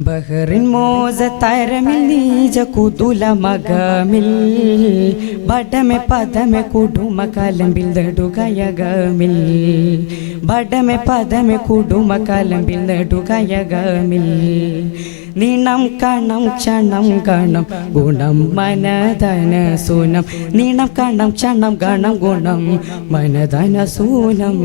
Bahrain മോസ തരമിൽ നീജ കുതുല മകമിൽ ബടമെ പദമെ കുടുമ കലമ്പിൽ നെടുകയകമിൽ ബടമെ പദമെ കുടുമ കലമ്പിൽ നെടുകയകമിൽ നീണം കണം ക്ഷണം ഗണം ഗുണം മനധന സൂനം. നീണം കണം ക്ഷണം ഗണം ഗുണം മനധന സൂനം.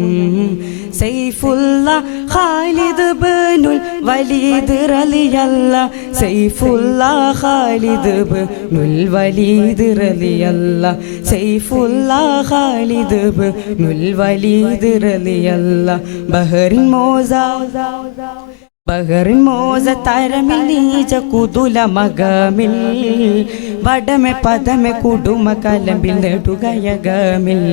സൈഫുല്ല ഖാലിദ് ബനുൽ വലീദ് റലിയല്ല സൈഫുല്ല ഖാലിദ് ബനുൽ വലീദ് റലിയല്ല സൈഫുല്ല ഖാലിദ് ബനുൽ വലീദ് റലിയല്ല ബഹറിൻ മോസ. ബഹറിൻ മോസ തരമിൽ കുതുല മകമിൽ വടമെ പദമെ കുടുമ കലമ്പിൽ നെടുകയകമിൽ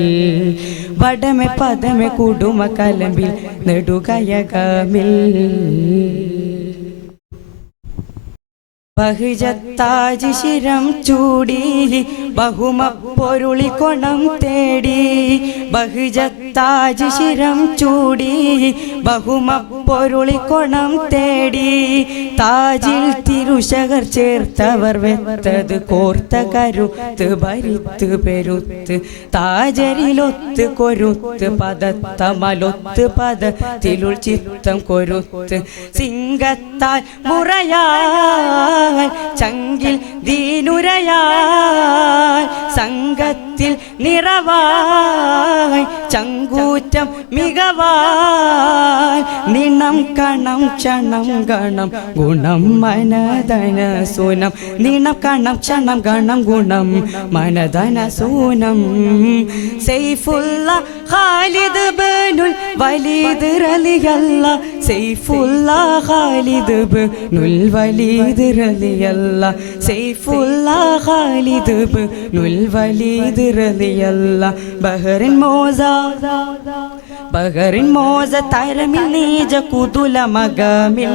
വടമെ പദമെ കുടുമ കലമ്പിൽ നെടുകയകമിൽ ബഹുജത്താജി ശിരം ചൂടി ബഹുമ പൊരുളികൊണം തേടി ബഹുജത്താജി ശിരം ചൂടി ബഹുമ പൊരുളികൊണം തേടി. താജിൽ തിരുശകർ ചേർത്തവർ വെത്തത് കോർത്ത കരുത്ത് ഭരിത്ത് പെരുത്ത്. താജരിലൊത്ത് കൊരുത്ത് പദത്തമലൊത്ത് പദത്തിലുൾ ചിത്തം കൊരുത്ത്. സിംഗത്താൽ മുറയാൽ ചങ്കിൽ ദീനുരയാൽ സംഘത്തിൽ നിറവായി ചങ്കൂറ്റം മികവായി നിണം കണം ക്ഷണം ഗണം ഗുണം മനധന സൂനം. നിണം കണം ക്ഷണം ഗണം ഗുണം മനധന സൂനം. സെയ്ഫുള്ള ഖാലിദ് ബനുൽ വലിദ് റലിയല്ല സൈഫുല്ല ഖാലിദ് ബനുൽ വലീദ് റളിയല്ലാ സെയ്ഫുല്ലാ ഖാലിദ് ബനുൽ വലീദ് റളിയല്ലാ ബഹറിൻ മോസ ബഹറിൻ മോസ തരമിൽ നീജ കുതുല മകമിൽ.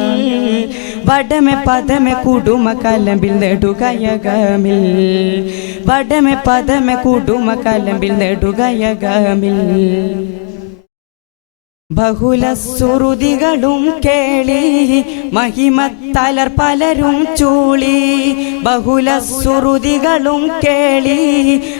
വടമെ പദമെ കുടുമ കലമ്പിൽ നെടുകയകമിൽ. വടമെ പദമെ കുടുമ കലമ്പിൽ നെടുകയകമിൽ. ബഹുല സുറുതികളും കേളി മഹിമത്തലർ പലരും ചൂളി. ബഹുല സുറുതികളും കേളി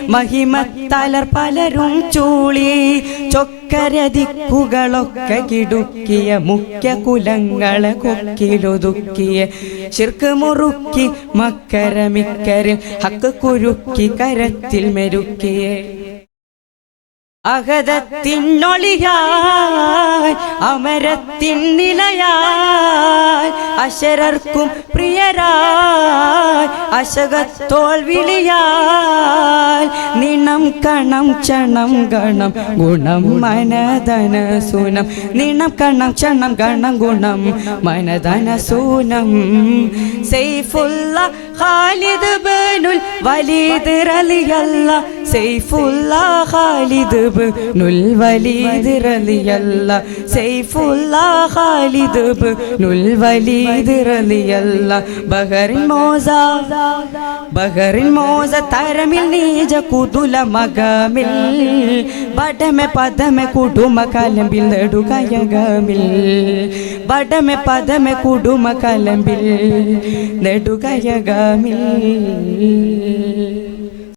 മഹിമത്തലർ പലരും ചൂളി. ചൊക്കരതിക്കുകളൊക്കെ കിടുക്കിയ മുഖ്യ കുലങ്ങളെ കൊക്കിലൊതുക്കിയ ശിർക്ക് മുറുക്കി മക്കരമിക്കരിൽ ഹക്ക് കുരുക്കി കരത്തിൽ മെരുക്കിയേ അഹദത്തിനൊളിയായി അമരത്തിൻ നിലയായി അശരർക്കും പ്രിയരായി അശകത്തോൾ വിളിയാൽ നിണം കണം ചണം ഗണം ഗുണം മനധന സൂനം. നിണം കണം ചണം ഗണം ഗുണം മനധന സൂനം. സെയ്ഫുള്ള ഖാലിദ് ബനുൽ വലീദ് റലിയല്ല സെയ്ഫുള്ള ഖാലിദ് ബനുൽ വലീദ് റലിയല്ല സൈഫുല്ലാ ഖാലിദ് ബനുൽ വലീദ് ബഹറിൻ മോസ ബഹറിൻ മോസ തരമിൽ നീജ കുതുല മകമിൽ ബടമെ പദമെ കുടുമ കലമ്പിൽ നെടുകയകമിൽ ബടമെ പദമെ കുടുമ കലമ്പിൽ നെടുകയകമിൽ